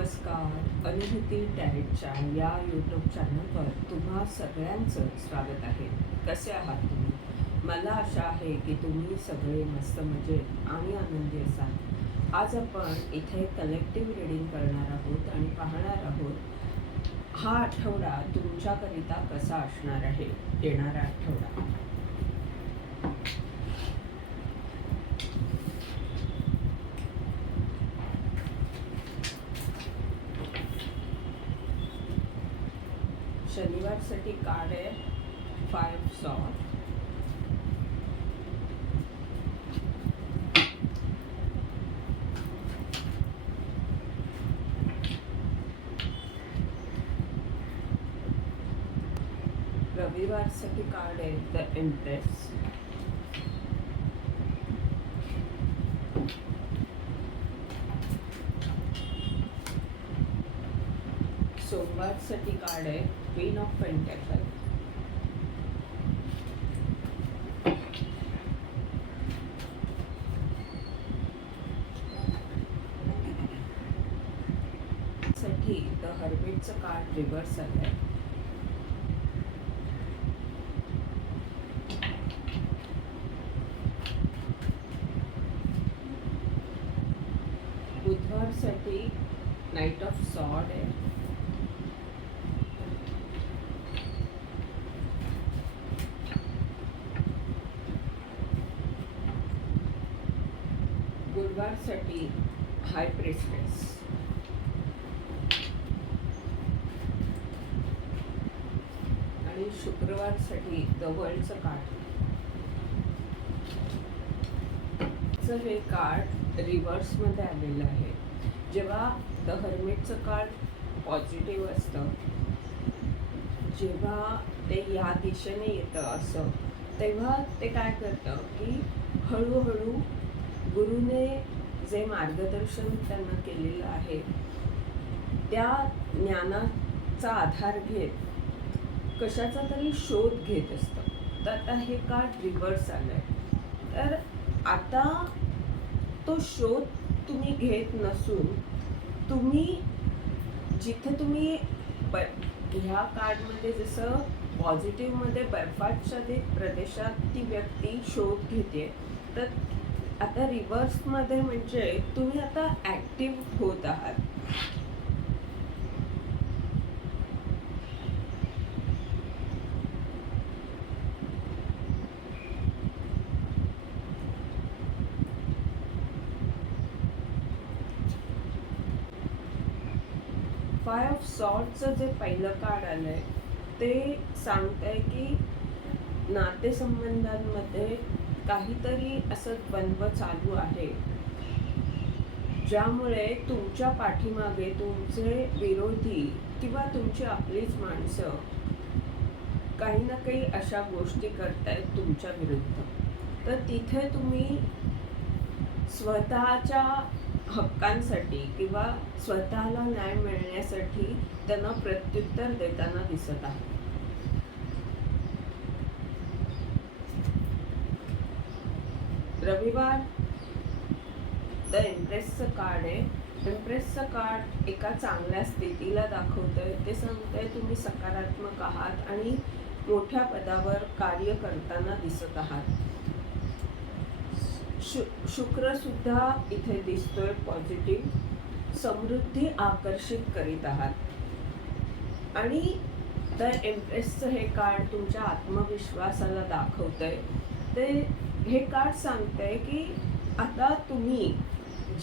नमस्कार. अनुभूती टॅरेटच्या या यूट्यूब चॅनलवर तुम्हा सगळ्यांचं स्वागत आहे. कसे आहात तुम्ही? मला आशा आहे की तुम्ही सगळे मस्त मजेत आणि आनंदी असाल. आज आपण इथे कलेक्टिव्ह रीडिंग करणार आहोत आणि पाहणार आहोत हा आठवडा तुमच्याकरिता कसा असणार आहे, येणारा आठवडा. शनिवारसाठी कार्ड आहे 5 सॉर्ड. रविवारसाठी कार्ड आहे द एम्प्रेस. सोमवारसाठी कार्ड आहे क्वीन ऑफ पेंटॅकल. साठी द हर्मिटचं कार्ड रिव्हर्स आलंय. बुधवारसाठी नाईट ऑफ सॉर्ड आहे. गुरुवारसाठी हाय प्रेस्टेस. आणि शुक्रवारसाठी द वर्ल्डचं कार्ड. हे कार्ड रिव्हर्समध्ये आलेलं आहे. जेव्हा द हर्मिटचं कार्ड पॉझिटिव्ह असतं, जेव्हा ते या दिशेने येतं असं, तेव्हा ते काय करतं की हळूहळू गुरुने जे मार्गदर्शन त्यांना केलेलं आहे त्या ज्ञानाचा आधार घेत कशाचा तरी शोध घेत असतं. तर आता हे कार्ड रिव्हर्स आलं आहे. तर आता तो शोध तुम्ही घेत नसून तुम्ही जिथे तुम्ही ह्या कार्डमध्ये जसं पॉझिटिव्हमध्ये बर्फाच्छादित प्रदेशात ती व्यक्ती शोध घेते, तर आता रिव्हर्समध्ये म्हणजे तुम्ही आता ॲक्टिव्ह होत आहात. फाय ऑफ सॉर्डचं जे पहिलं कार्ड आलंय ते सांगतंय की नातेसंबंधांमध्ये काहीतरी असं द्वंद्व चालू आहे, ज्यामुळे तुमच्या पाठीमागे तुमचे विरोधी किंवा तुमची आपलीच माणसं काही ना काही अशा गोष्टी करतायत तुमच्या विरुद्ध. तर तिथे तुम्ही स्वतःच्या हक्कांसाठी किंवा स्वतःला न्याय मिळण्यासाठी त्यांना प्रत्युत्तर देताना दिसत आहे. रविवार द एम्प्रेसचं कार्ड आहे. एम्प्रेसचं कार्ड एका चांगल्या स्थितीला दाखवतंय. ते सांगतंय तुम्ही सकारात्मक आहात आणि मोठ्या पदावर कार्य करताना दिसत आहात. शुक्र सुद्धा इथे दिसतोय पॉझिटिव्ह. समृद्धी आकर्षित करीत आहात आणि द एम्प्रेसचं हे कार्ड तुमच्या आत्मविश्वासाला दाखवतंय. ते हे कार्ड सांगतंय की आता तुम्ही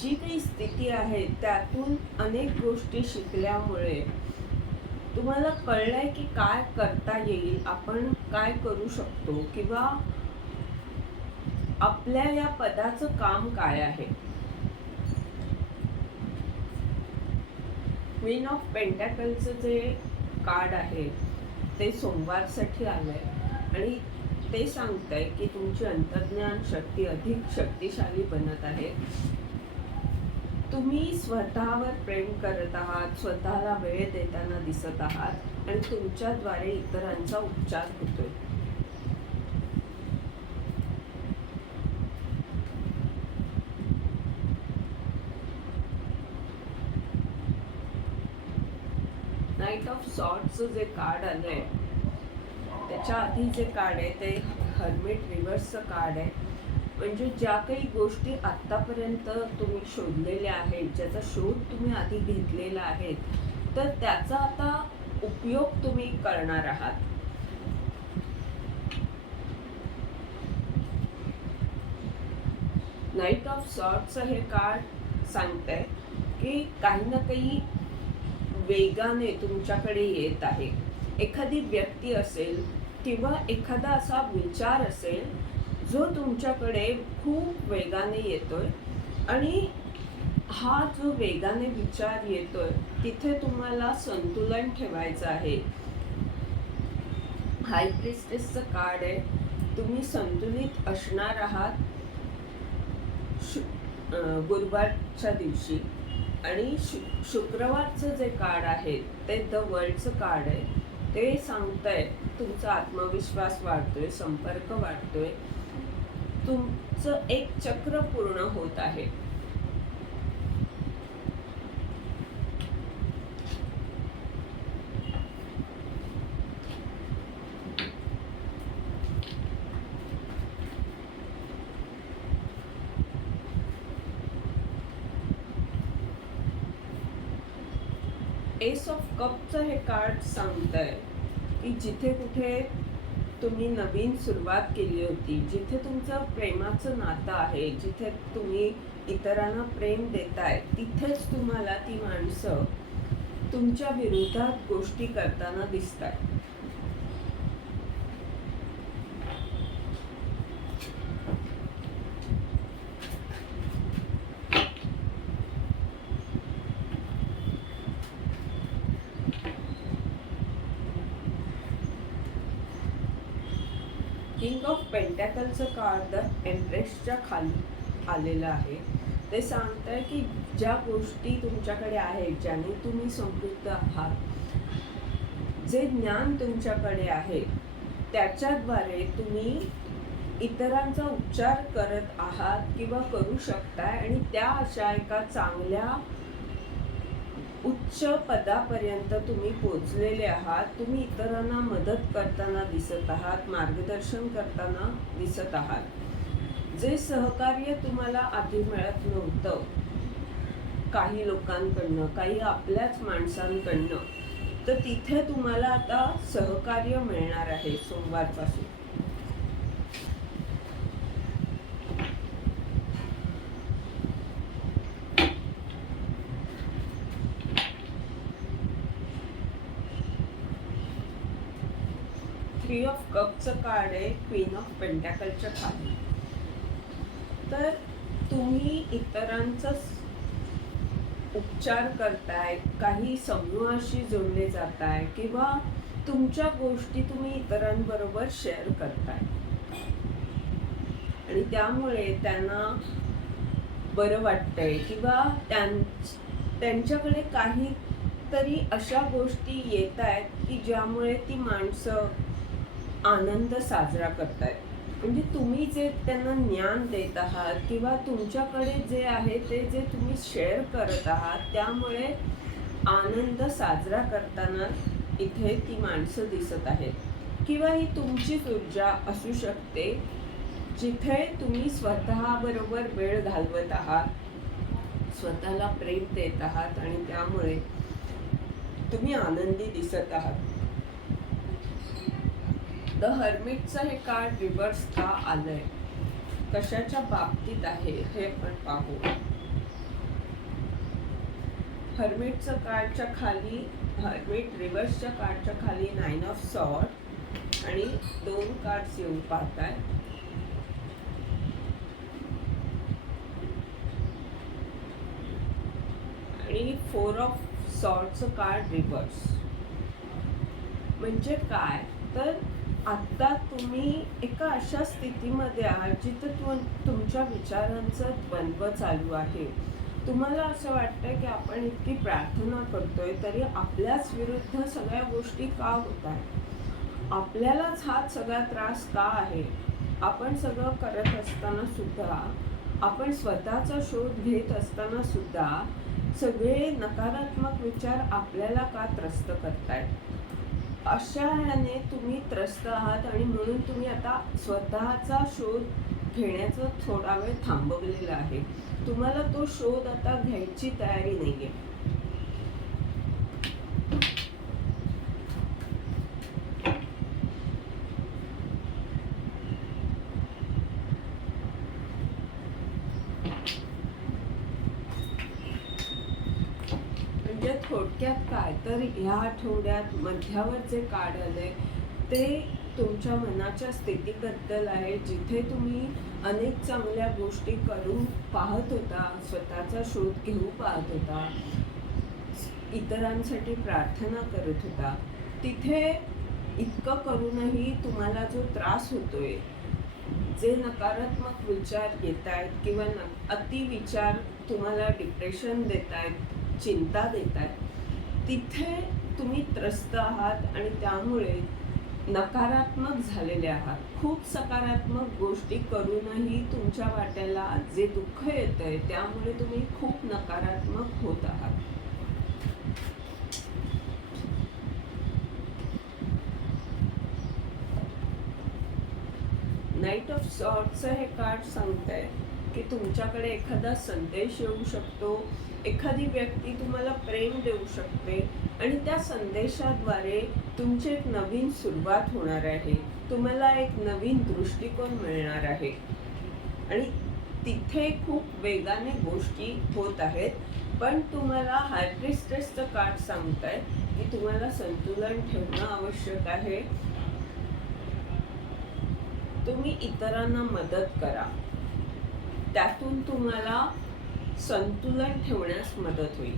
जी काही स्थिती आहे त्यातून अनेक गोष्टी शिकल्यामुळे तुम्हाला कळलंय की काय करता येईल, आपण काय करू शकतो किंवा आपल्या या पदाचं काम काय आहे. क्वीन ऑफ पेंटॅकलचं जे कार्ड आहे ते सोमवारसाठी आलंय आणि ते सांगतंय की तुमची अंतर्ज्ञान शक्ती अधिक शक्तिशाली बनत आहे. तुम्ही स्वतःवर प्रेम करत आहात, स्वतःला वेळ देताना दिसत आहात आणि तुमच्याद्वारे इतरांचा उपचार होतोय. नाईट ऑफ सॉर्ट्सचं जे कार्ड आलंय त्याच्या आधी जे कार्ड आहे ते हर्मिट रिव्हर्सचं कार्ड आहे. म्हणजे ज्या काही गोष्टी आत्तापर्यंत तुम्ही शोधलेल्या आहेत, ज्याचा शोध तुम्ही आधी घेतलेला आहे, तर त्याचा आता उपयोग तुम्ही करणार आहात. नाईट ऑफ सॉर्ट्सचं हे कार्ड सांगतंय की काही ना काही वेगाने तुमच्याकडे येत आहे. एखादी व्यक्ती असेल किंवा एखादा असा विचार असेल जो तुमच्याकडे खूप वेगाने येतोय आणि हा जो वेगाने विचार येतोय तिथे तुम्हाला संतुलन ठेवायचं आहे. हाय प्रिस्टेसचं कार्ड आहे. तुम्ही संतुलित असणार आहात गुरुवारच्या दिवशी. आणि शुक्रवारचं जे कार्ड आहे ते द वर्ल्डचं कार्ड आहे. ते सांगतंय तुमचा आत्मविश्वास वाढतोय, संपर्क वाढतोय, तुमचं एक चक्र पूर्ण होत आहे. एस ऑफ कपचं हे कार्ड सांगतंय की जिथे कुठे तुम्ही नवीन सुरुवात केली होती, जिथे तुमचं प्रेमाचं नातं आहे, जिथे तुम्ही इतरांना प्रेम देताय, तिथेच तुम्हाला ती माणसं तुमच्या विरोधात गोष्टी करताना दिसतात. किंग ऑफ पेंटॅकलचं कार्ड द एम्प्रेसच्या खाली आलेलं आहे. ते सांगतंय की ज्या गोष्टी तुमच्याकडे आहेत, ज्याने तुम्ही समृद्ध आहात, जे ज्ञान तुमच्याकडे आहे, त्याच्याद्वारे तुम्ही इतरांचा उपचार करत आहात किंवा करू शकताय आणि त्या अशा एका चांगल्या उच्च पदापर्यंत तुम्ही पोचलेले आहात. तुम्ही इतरांना मदत करताना दिसत आहात, मार्गदर्शन करताना दिसत आहात. जे सहकार्य तुम्हाला आधी मिळत नव्हतं काही लोकांकडनं, काही आपल्याच माणसांकडनं, तर तिथे तुम्हाला आता सहकार्य मिळणार आहे सोमवारपासून. थ्री ऑफ कपचं कार्ड आहे क्वीन ऑफ पेंटॅकलच्या खाली. तर तुम्ही इतरांचा उपचार करताय, काही समूहाशी जोडले जाताय किंवा तुमच्या गोष्टी तुम्ही इतरांबरोबर शेअर करताय आणि त्यामुळे त्यांना बरं वाटतंय किंवा त्यांच्याकडे काहीतरी अशा गोष्टी येत आहेत की ज्यामुळे ती माणसं आनंद साजरा करतायत. म्हणजे तुम्ही जे त्यांना ज्ञान देत आहात किंवा तुमच्याकडे जे आहे ते जे तुम्ही शेअर करत आहात, त्यामुळे आनंद साजरा करताना इथे ती माणसं दिसत आहेत. किंवा ही तुमचीच ऊर्जा असू शकते जिथे तुम्ही स्वतःबरोबर वेळ घालवत आहात, स्वतःला प्रेम देत आहात आणि त्यामुळे तुम्ही आनंदी दिसत आहात. द हर्मिटचं हे कार्ड रिव्हर्स का आलंय, कशाच्या बाबतीत आहे हे आपण पाहू. हर्मिटचं कार्डच्या खाली, हर्मिट रिव्हर्सच्या कार्डच्या खाली 9 ऑफ सॉर्ड आणि 2 कार्ड्स येऊन पाहताय. आणि 4 ऑफ सॉर्डचं कार्ड रिव्हर्स. म्हणजे काय तर आता तुम्ही एका अशा स्थितीमध्ये आहात जिथे तुमच्या विचारांचं द्वंद्व चालू आहे. तुम्हाला असं वाटतंय की आपण इतकी प्रार्थना करतोय तरी आपल्याच विरुद्ध सगळ्या गोष्टी का होत आहेत, आपल्यालाच हा सगळा त्रास का आहे. आपण सगळं करत असताना सुद्धा, आपण स्वतःचा शोध घेत असताना सुद्धा सगळे नकारात्मक विचार आपल्याला का त्रस्त करतायत. अशा ह्याने तुम्ही त्रस्त आहात आणि म्हणून तुम्ही आता स्वतःचा शोध घेण्याचं थोडा वेळ थांबवलेला आहे. तुम्हाला तो शोध आता घ्यायची तयारी नाहीये. म्हणजे थोडक्यात काय तर ह्या आठवड्यात मध्यावर जे कार्ड आलंय ते तुमच्या मनाच्या स्थितीबद्दल आहे, जिथे तुम्ही अनेक चांगल्या गोष्टी करून पाहत होता, स्वतःचा शोध घेऊ पाहत होता, इतरांसाठी प्रार्थना करत होता. तिथे इतकं करूनही तुम्हाला जो त्रास होतोय, जे नकारात्मक विचार येत आहेत किंवा अतिविचार तुम्हाला डिप्रेशन देत आहेत, चिंता देत आहेत, तिथे तुम्ही त्रस्त आहात आणि त्यामुळे नकारात्मक झालेले आहात. खूप सकारात्मक गोष्टी करूनही तुमच्या वाट्याला जे दुःख येतंय त्यामुळे तुम्ही खूप नकारात्मक होत आहात. नाईट ऑफ सॉर्ड्सचं हे कार्ड सांगतंय की तुमच्याकडे एखादा संदेश येऊ शकतो, एखादी व्यक्ती तुम्हाला प्रेम देऊ शकते आणि त्या संदेशाद्वारे तुमची एक नवीन सुरुवात होणार आहे. तुम्हाला एक नवीन दृष्टिकोन मिळणार आहे आणि तिथे खूप वेगाने गोष्टी होत आहेत. पण तुम्हाला हाय प्रिस्टेसचं कार्ड सांगतंय की तुम्हाला संतुलन ठेवणं आवश्यक आहे. तुम्ही इतरांना मदत करा, त्यातून तुम्हाला संतुलन ठेवण्यास मदत होईल.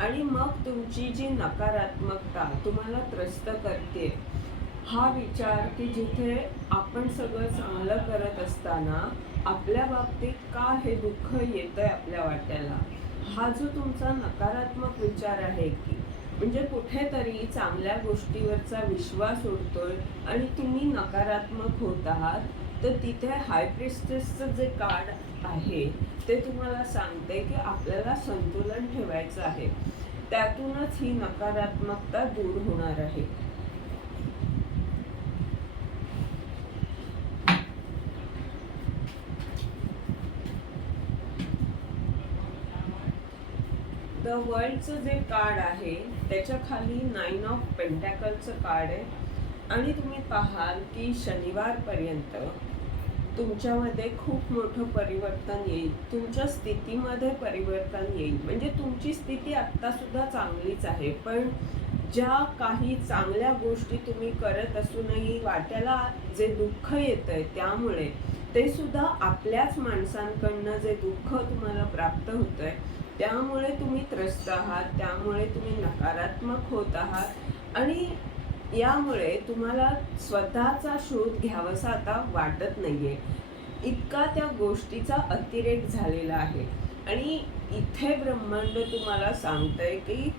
आणि मग तुमची जी नकारात्मकता तुम्हाला त्रस्त करते, हा विचार की जिथे आपण सगळं चांगलं करत असताना आपल्या बाबतीत का हे दुःख येतंय आपल्या वाट्याला, हा जो तुमचा नकारात्मक विचार आहे की म्हणजे कुठेतरी चांगल्या गोष्टीवरचा विश्वास उडतोय आणि तुम्ही नकारात्मक होत आहात, तर तिथे हाय प्रिस्टेसचं जे कार्ड आहे ते तुम्हाला सांगते की आपल्याला संतुलन ठेवायचं आहे. त्यातूनच ही नकारात्मकता दूर होणार आहे. द वर्ल्डचं जे कार्ड आहे त्याच्या खाली 9 ऑफ पेंटॅकलचं कार्ड आहे आणि तुम्ही पाहाल की शनिवारपर्यंत तुमच्यामध्ये खूप मोठं परिवर्तन येईल. तुमच्या स्थितीमध्ये परिवर्तन येईल. म्हणजे तुमची स्थिती आत्तासुद्धा चांगलीच आहे, पण ज्या काही चांगल्या गोष्टी तुम्ही करत असूनही वाट्याला जे दुःख येतंय त्यामुळे ते सुद्धा आपल्याच माणसांकडनं जे दुःख तुम्हाला प्राप्त होतंय त्यामुळे तुम्ही त्रस्त आहात, त्यामुळे तुम्ही नकारात्मक होत आहात आणि यामुळे तुम्हाला स्वतःचा शोध घ्यावासा आता वाटत नाहीये. इतका त्या गोष्टीचा अतिरेक झालेला आहे आणि इथे ब्रह्मांड तुम्हाला सांगतंय की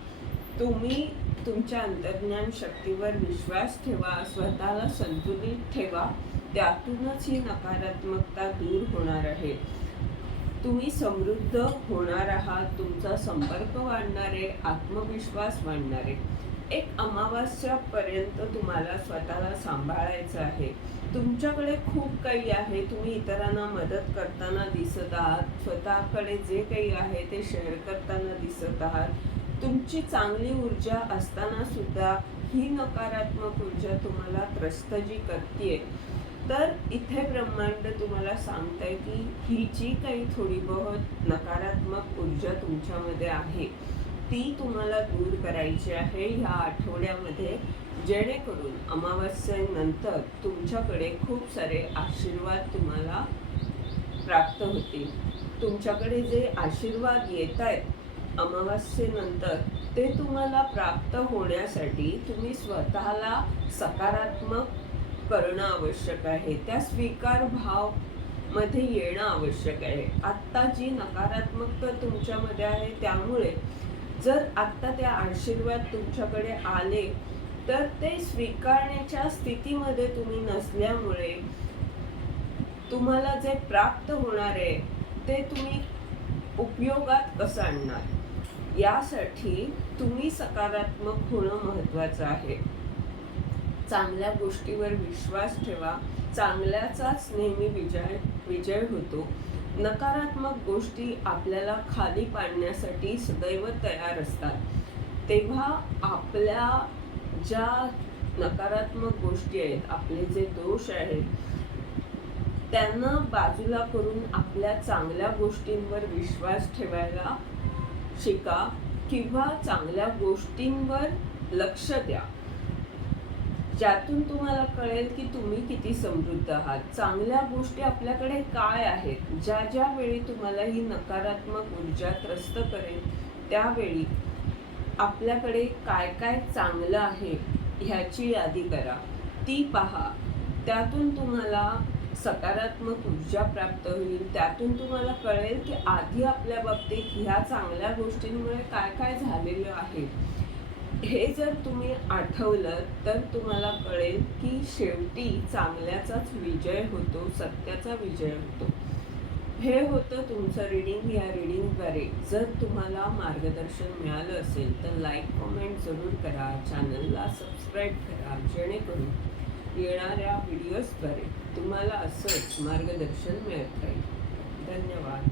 तुम्ही तुमच्या अंतर्ज्ञान शक्तीवर विश्वास ठेवा, स्वतःला संतुलित ठेवा, त्यातूनच ही नकारात्मकता दूर होणार आहे. तुम्ही समृद्ध होणार आहात, तुमचा संपर्क वाढणार आहे, आत्मविश्वास वाढणार आहे. एक अमावास्यापर्यंत तुम्हाला स्वतःला सांभाळायचं आहे. तुमच्याकडे खूप काही आहे, तुम्ही इतरांना मदत करताना दिसत आहात, स्वतःकडे जे काही आहे ते शेअर करताना दिसत आहात. तुमची चांगली ऊर्जा असताना सुद्धा ही नकारात्मक ऊर्जा तुम्हाला त्रस्त जी करते, तर इथे ब्रह्मांड तुम्हाला सांगतंय की ही जी काही थोडी बहुत नकारात्मक ऊर्जा तुमच्यामध्ये आहे ती तुम्हाला दूर करायची आहे ह्या आठवड्यामध्ये, जेणेकरून अमावास्येनंतर तुमच्याकडे खूप सारे आशीर्वाद तुम्हाला प्राप्त होतील. तुमच्याकडे जे आशीर्वाद येत आहेत अमावास्येनंतर ते तुम्हाला प्राप्त होण्यासाठी तुम्ही स्वतःला सकारात्मक करणं आवश्यक आहे. त्या स्वीकार भाव मध्ये येणं आवश्यक आहे. आत्ता जी नकारात्मकता तुमच्यामध्ये आहे त्यामुळे जर आत्ता ते आशीर्वाद तुमच्याकडे आले तर ते स्वीकारण्याच्या स्थितीमध्ये तुम्ही नसल्यामुळे तुम्हाला जे प्राप्त होणार आहे ते तुम्ही उपयोगात कसं आणणार यासाठी तुम्ही सकारात्मक होणं महत्त्वाचं आहे. चांगल्या गोष्टीवर विश्वास ठेवा, चांगल्याचाच नेहमी विजय होतो. नकारात्मक गोष्टी आपल्याला खाली पाडण्यासाठी सदैव तयार असतात. तेव्हा आपल्या ज्या नकारात्मक गोष्टी आहेत, आपले जे दोष आहेत, त्यांना बाजूला करून आपल्या चांगल्या गोष्टींवर विश्वास ठेवायला शिका किंवा चांगल्या गोष्टींवर लक्ष द्या, ज्यातून तुम्हाला कळेल की तुम्ही किती समृद्ध आहात. चांगल्या गोष्टी आपल्याकडे काय आहेत, ज्या ज्या वेळी तुम्हाला ही नकारात्मक ऊर्जा त्रस्त करेल त्यावेळी आपल्याकडे काय काय चांगलं आहे ह्याची यादी करा, ती पहा. त्यातून तुम्हाला सकारात्मक ऊर्जा प्राप्त होईल. त्यातून तुम्हाला कळेल की आधी आपल्या बाबतीत ह्या चांगल्या गोष्टींमुळे काय काय झालेलं आहे. हे जर तुम्ही आठवलं तर तुम्हाला कळेल की शेवटी चांगल्याचाच विजय होतो, सत्याचा विजय होतो. हे होतं तुमचं रीडिंग. या रीडिंगद्वारे जर तुम्हाला मार्गदर्शन मिळालं असेल तर लाईक कमेंट जरूर करा, चॅनलला सबस्क्राईब करा, जेणेकरून येणाऱ्या व्हिडिओजद्वारे तुम्हाला असंच मार्गदर्शन मिळत राहील. धन्यवाद.